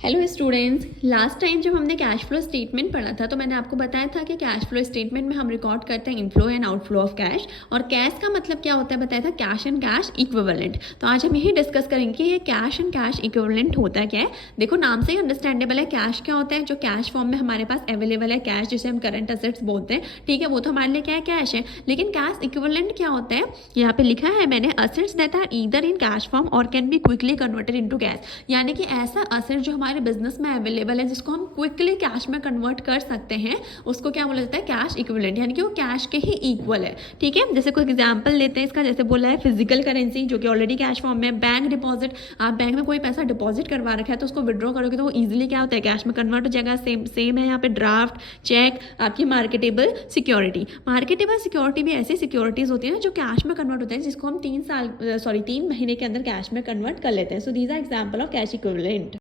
Hello students, last time जब हमने cash flow statement पढ़ा था तो मैंने आपको बताया था कि कैश फ्लो स्टेटमेंट में हम रिकॉर्ड करते हैं inflow and outflow of cash. और कैश का मतलब क्या होता है बताया था, कैश एंड कैश इक्विवेलेंट। तो आज हम यही डिस्कस करेंगे कि ये कैश एंड कैश इक्विवेलेंट होता क्या है। देखो नाम से ही अंडरस्टैंडेबल है। कैश क्या होता है, जो कैश फॉर्म में हमारे पास अवेलेबल है, कैश जिसे हम करंट असेट्स बोलते हैं, ठीक है, वो तो हमारे लिए क्या है, कैश है। लेकिन कैश इक्विवेलेंट क्या होता है, यहाँ पे लिखा है मैंने, assets that are either in cash form और can be quickly converted into cash. यानी कि ऐसा असेट जो हमारे बिजनेस में अवेलेबल है, जिसको हम क्विकली कैश में कन्वर्ट कर सकते हैं, उसको क्या बोला जाता है, कैश इक्विवेलेंट। यानी कि वो कैश के ही इक्वल है। ठीक है, जैसे कोई एग्जांपल लेते हैं इसका, जैसे बोला है फिजिकल करेंसी जो कि ऑलरेडी कैश फॉर्म में, बैंक डिपॉजिट। आप बैंक में कोई पैसा डिपॉजिट करवा रखा है तो उसको विड्रॉ करोगे तो वो इजीली क्या होता है, कैश में कन्वर्ट हो जाएगा। सेम है यहाँ पे ड्राफ्ट, चेक, आपकी मार्केटेबल सिक्योरिटी। मार्केटेबल सिक्योरिटी भी ऐसी सिक्योरिटीज होती है ना जो कैश में कन्वर्ट होता है, जिसको हम 3 महीने के अंदर कैश में कन्वर्ट कर लेते हैं। So these are example of cash equivalent.